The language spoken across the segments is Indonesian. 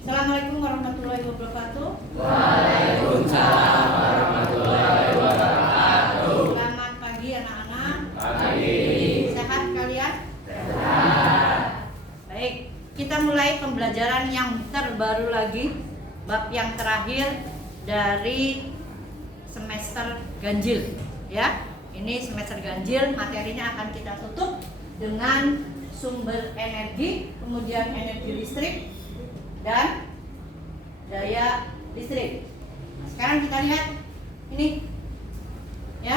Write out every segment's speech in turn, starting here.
Assalamualaikum warahmatullahi wabarakatuh. Waalaikumsalam warahmatullahi wabarakatuh. Selamat pagi anak-anak. Pagi. Sehat kalian? Sehat. Baik, kita mulai pembelajaran yang terbaru lagi, bab yang terakhir dari semester ganjil. Ya, ini semester ganjil, materinya akan kita tutup dengan sumber energi, kemudian energi listrik dan daya listrik. Nah, sekarang kita lihat ini, ya.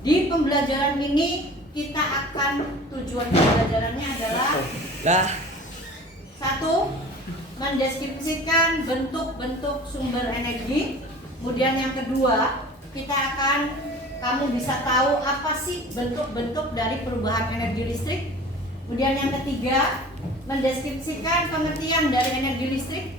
Di pembelajaran ini kita akan tujuan pembelajarannya adalah satu, mendeskripsikan bentuk-bentuk sumber energi. Kemudian yang kedua, kamu bisa tahu apa sih bentuk-bentuk dari perubahan energi listrik. Kemudian yang ketiga, mendeskripsikan pengertian dari energi listrik.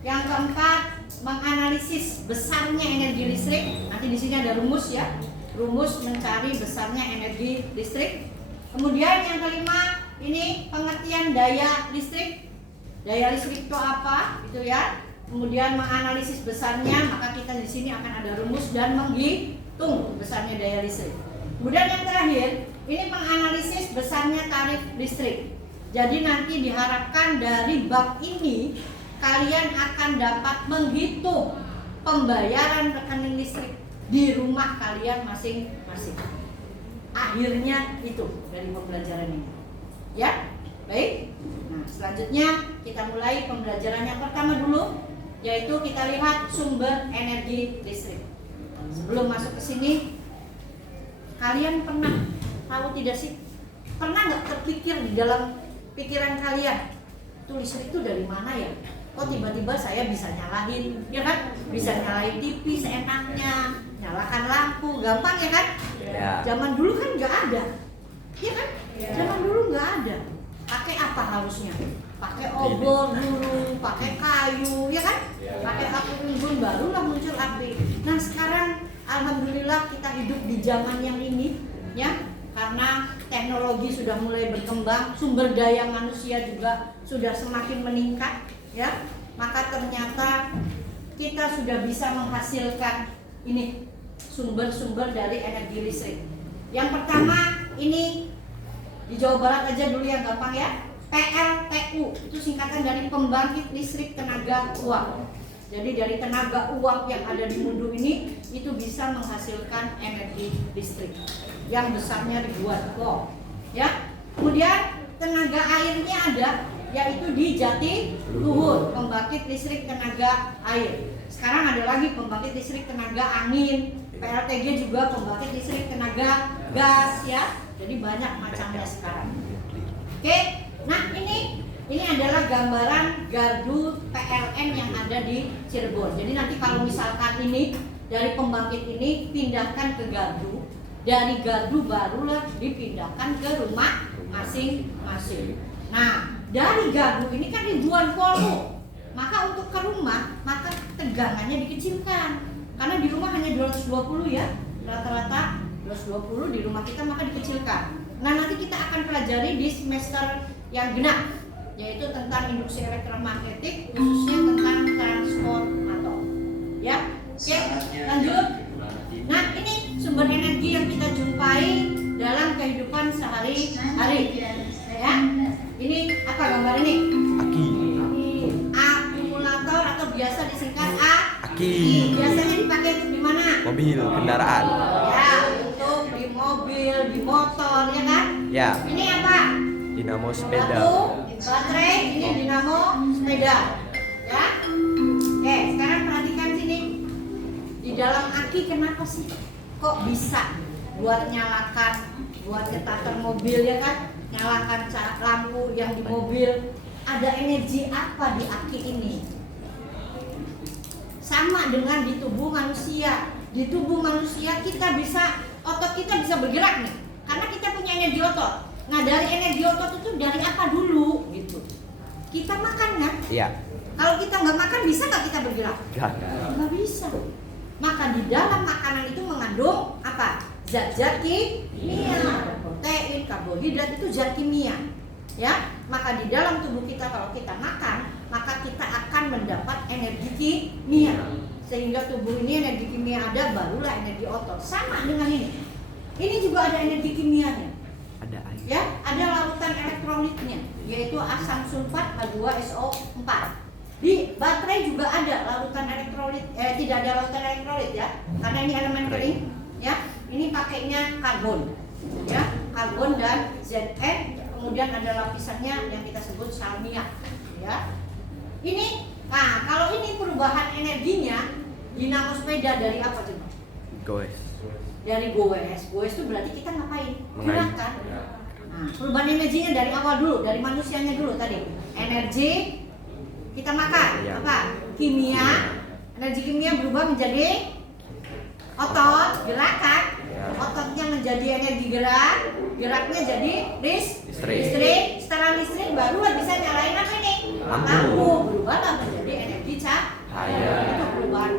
Yang keempat, menganalisis besarnya energi listrik. Nanti di sini ada rumus ya. Rumus mencari besarnya energi listrik. Kemudian yang kelima, ini pengertian daya listrik. Daya listrik itu apa? Itu ya. Kemudian menganalisis besarnya, maka kita di sini akan ada rumus dan menghitung besarnya daya listrik. Kemudian yang terakhir, ini menganalisis besarnya tarif listrik. Jadi nanti diharapkan dari bab ini kalian akan dapat menghitung pembayaran rekening listrik di rumah kalian masing-masing. Akhirnya itu dari pembelajaran ini. Ya, baik. Nah, selanjutnya kita mulai pembelajaran yang pertama dulu, yaitu kita lihat sumber energi listrik. Sebelum masuk ke sini, kalian pernah tahu tidak sih? Pernah nggak terpikir di dalam pikiran kalian, tuh listrik itu dari mana ya? Kok tiba-tiba saya bisa nyalain, ya kan? Bisa nyalain TV seenaknya, nyalakan lampu, gampang ya kan? Ya. Zaman dulu kan nggak ada, ya kan? Zaman dulu nggak ada. Pakai apa harusnya? Pakai obor dulu, pakai kayu, ya kan? Pakai api unggun, barulah muncul api. Nah sekarang alhamdulillah kita hidup di zaman yang ini, ya. Karena teknologi sudah mulai berkembang, sumber daya manusia juga sudah semakin meningkat, ya. Maka ternyata kita sudah bisa menghasilkan ini sumber-sumber dari energi listrik. Yang pertama ini di Jawa Barat aja dulu yang gampang ya. PLTU itu singkatan dari pembangkit listrik tenaga uap. Jadi dari tenaga uap yang ada di Mundu ini itu bisa menghasilkan energi listrik yang besarnya ribuan watt. Ya. Kemudian tenaga airnya ada, yaitu di Jatiluhur, pembangkit listrik tenaga air. Sekarang ada lagi pembangkit listrik tenaga angin, PLTG juga pembangkit listrik tenaga gas ya. Jadi banyak macamnya sekarang. Oke. Nah, ini adalah gambaran gardu PLN yang ada di Cirebon. Jadi nanti kalau misalkan ini dari pembangkit ini pindahkan ke gardu, dari gardu barulah dipindahkan ke rumah masing-masing. Nah, dari gardu ini kan ribuan volt. Maka untuk ke rumah, maka tegangannya dikecilkan. Karena di rumah hanya 220 ya. Rata-rata 220 di rumah kita, maka dikecilkan. Nah, nanti kita akan pelajari di semester yang genap, yaitu tentang induksi elektromagnetik, khususnya tentang transformator. Ya, oke, lanjut. Nah, ini sumber energi yang kita jumpai dalam kehidupan sehari-hari. Ya, ini apa gambar ini? Aki. Akumulator atau biasa disingkat Aki. Biasanya dipakai untuk di mana? Mobil, kendaraan. Ya, untuk di mobil, di motor, ya kan? Ya. Ini apa? Dinamo sepeda. Baterai, ini dinamo sepeda. Ya. Oke, sekarang perhatikan sini. Di dalam aki kenapa sih kok bisa buat nyalakan, buat starter mobil ya kan? Nyalakan lampu yang di mobil. Ada energi apa di aki ini? Sama dengan di tubuh manusia. Di tubuh manusia otot kita bisa bergerak nih. Karena kita punya energi otot. Nah, dari energi otot itu dari apa dulu gitu? Kita makan kan? Iya. Kalau kita nggak makan bisa nggak kita bergerak? Nggak bisa. Maka di dalam makanan itu mengandung apa? Zat-zat kimia, protein, karbohidrat itu zat kimia. Ya, maka di dalam tubuh kita kalau kita makan, maka kita akan mendapat energi kimia. Sehingga tubuh ini energi kimia ada, barulah energi otot. Sama dengan ini. Ini juga ada energi kimianya. Ada air. Ya, ada larutan elektrolitnya, yaitu asam sulfat H2SO4. Di baterai juga ada larutan elektrolit, tidak ada larutan elektrolit ya, karena ini elemen kering. Ya, ini pakainya karbon, ya, karbon dan Zn. Kemudian ada lapisannya yang kita sebut salmiak. Ya, ini, nah kalau ini perubahan energinya, dinamo sepeda dari apa coba? Goes. Dari goes. Goes itu berarti kita ngapain? Mengayuh. Gerakan. Nah, perubahan energinya dari awal dulu, dari manusianya dulu tadi. Energi kita makan, Ya. apa? Kimia. Energi kimia berubah menjadi otot, gerakan. Ya. Ototnya menjadi energi gerak, geraknya jadi Listrik. Setelah listrik barulah bisa nyalain apa ini? Lampu. Berubahlah menjadi energi cahaya. Cahaya. Itu perubahan.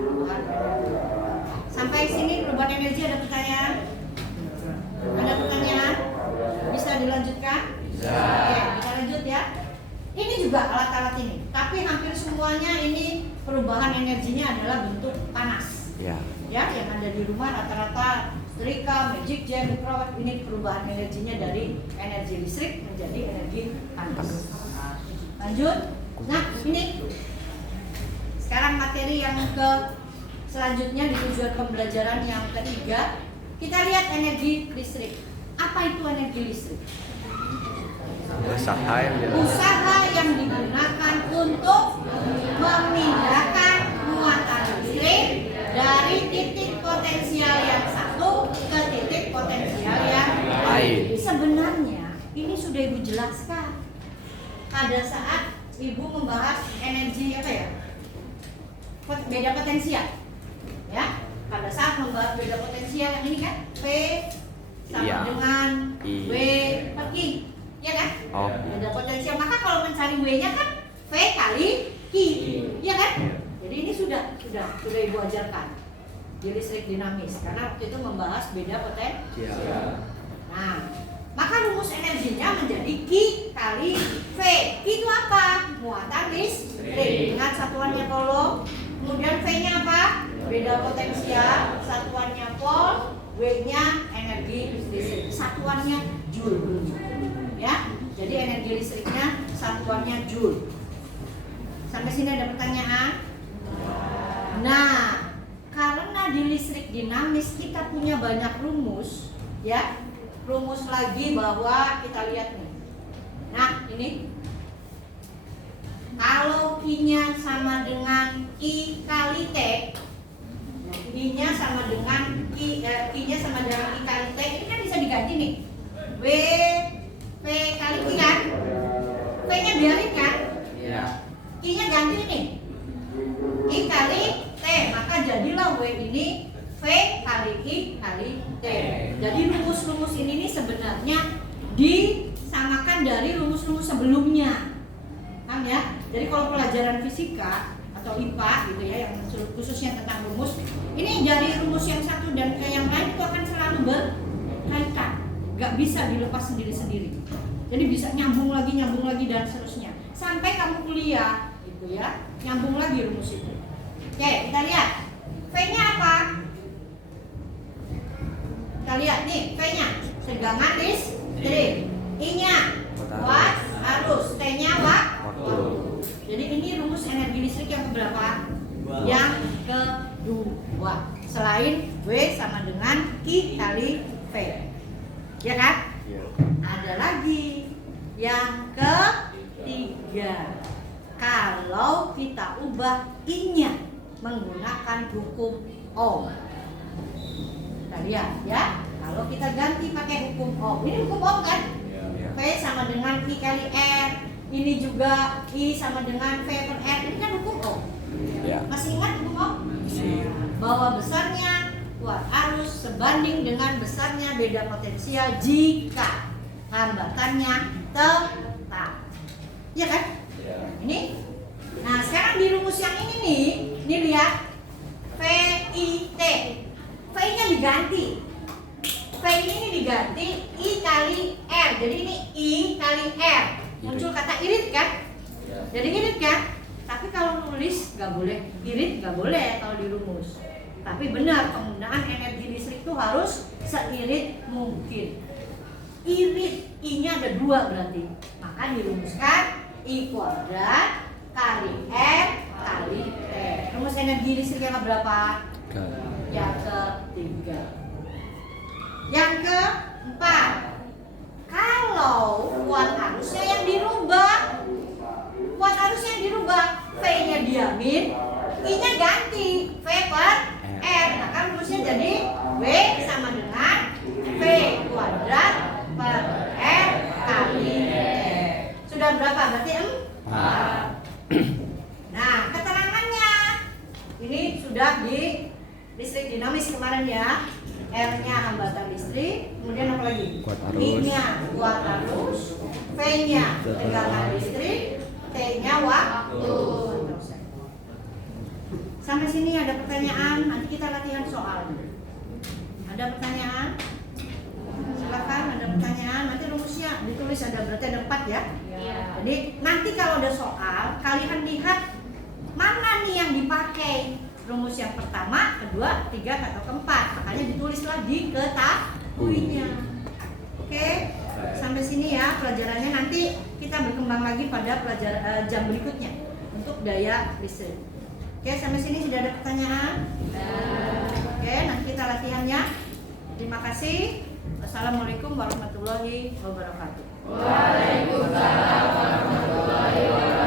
Sampai sini perubahan energi ada pertanyaan? Ada pertanyaan? Bisa dilanjutkan? Bisa. Oke, kita lanjut ya. Ini juga alat-alat ini, tapi hampir semuanya ini perubahan energinya adalah bentuk panas. Ya. Ya, yang ada di rumah rata-rata setrika, magic jar, microwave, ini perubahan energinya dari energi listrik menjadi energi panas. Lanjut. Nah, ini sekarang materi yang ke selanjutnya di tujuan pembelajaran yang ketiga, kita lihat energi listrik. Apa itu energi listrik? Usaha yang dilakukan. Usaha yang digunakan untuk memindahkan muatan listrik dari titik potensial yang satu ke titik potensial yang lain. Sebenarnya ini sudah Ibu jelaskan pada saat Ibu membahas energi apa ya? Beda potensial. Ya, pada saat membahas beda potensial yang ini kan P sama Iya. dengan I. W per I, ya kan? Oh. Beda potensial, maka kalau mencari W-nya kan V kali Q, ya kan? Jadi ini sudah Ibu ajarkan di listrik dinamis karena waktu itu membahas beda potensial. Nah, maka rumus energinya menjadi Q kali V. Q itu apa? Muatan listrik. Ingat satuannya kolom. Kemudian V-nya apa? Beda potensial. Satuannya volt. W-nya energi listrik. Satuannya joule. Ya. Jadi energi listriknya satuannya joule. Sampai sini ada pertanyaan? Nah, karena di listrik dinamis kita punya banyak rumus, ya. Rumus lagi bahwa kita lihat nih. Nah, ini kalau I-nya sama dengan I kali T, I-nya sama dengan I-nya sama dengan I kali T, ini kan bisa diganti nih. W P kali I kan? P-nya biarin kan? Ya. I-nya ganti nih. I kali T, maka jadilah W ini V kali I kali T. Jadi rumus-rumus ini nih sebenarnya disamakan dari rumus-rumus sebelumnya. Paham ya? Jadi kalau pelajaran fisika atau IPA gitu ya, yang khususnya tentang rumus, ini dari rumus yang satu dan ke yang lain itu akan selalu berkaitan. Gak bisa dilepas sendiri-sendiri. Jadi bisa nyambung lagi dan seterusnya. Sampai kamu kuliah gitu ya, nyambung lagi rumus itu. Oke, kita lihat. V-nya apa? Kita lihat nih, V-nya tegangan listrik. I-nya watt arus, T-nya waktu. Jadi ini rumus energi listrik yang keberapa? Yang kedua. Selain W sama dengan I kali V. Ya kan? Ya. Ada lagi yang ketiga. Kalau kita ubah I-nya menggunakan hukum Ohm. Kita lihat ya. Kalau kita ganti pakai hukum Ohm. Ini hukum Ohm kan? V sama dengan I kali R. Ini juga I sama dengan V per R. Ini kan hukum Ohm. Ya. Masih ingat hukum Ohm? Bahwa besarnya kuat arus sebanding dengan besarnya beda potensial jika hambatannya tetap. Ya kan? Ini. Nah, sekarang di rumus yang ini nih lihat VIT. V-nya diganti. V ini diganti I kali R. Jadi ini I kali R. Muncul kata irit kan? Jadi irit kan? Tapi kalau nulis nggak boleh irit, nggak boleh kalau di rumus. Tapi benar, penggunaan energi listrik itu harus seirit mungkin. Irit, I-nya ada 2 berarti. Maka dirumuskan I kuadrat kali R kali T. Rumus energi listrik yang berapa? Yang ketiga. Yang keempat, kalau kuat arusnya yang dirubah, V-nya diamin, I-nya ganti, V per R. Maka rumusnya jadi W sama dengan V kuadrat per R kali T. Sudah berapa? Berarti 4. Nah, keterangannya ini sudah di listrik dinamis kemarin ya. R-nya hambatan listrik, kemudian apa lagi? Kuat arus. I-nya kuat arus, V-nya tegangan listrik, T-nya waktu. Sampai sini ada pertanyaan, nanti kita latihan soal. Ada pertanyaan? Silakan, ada pertanyaan. Nanti rumusnya ditulis, ada berarti ada 4 ya. Jadi nanti kalau ada soal, kalian lihat mana nih yang dipakai. Rumus yang pertama, kedua, ketiga, atau keempat. Makanya ditulislah diketahuinya. Oke, sampai sini ya pelajarannya. Nanti kita berkembang lagi pada jam berikutnya untuk daya listrik. Oke, sampai sini sudah ada pertanyaan? Oke, nanti kita latihannya. Terima kasih. Assalamualaikum warahmatullahi wabarakatuh. Waalaikumsalam warahmatullahi wabarakatuh.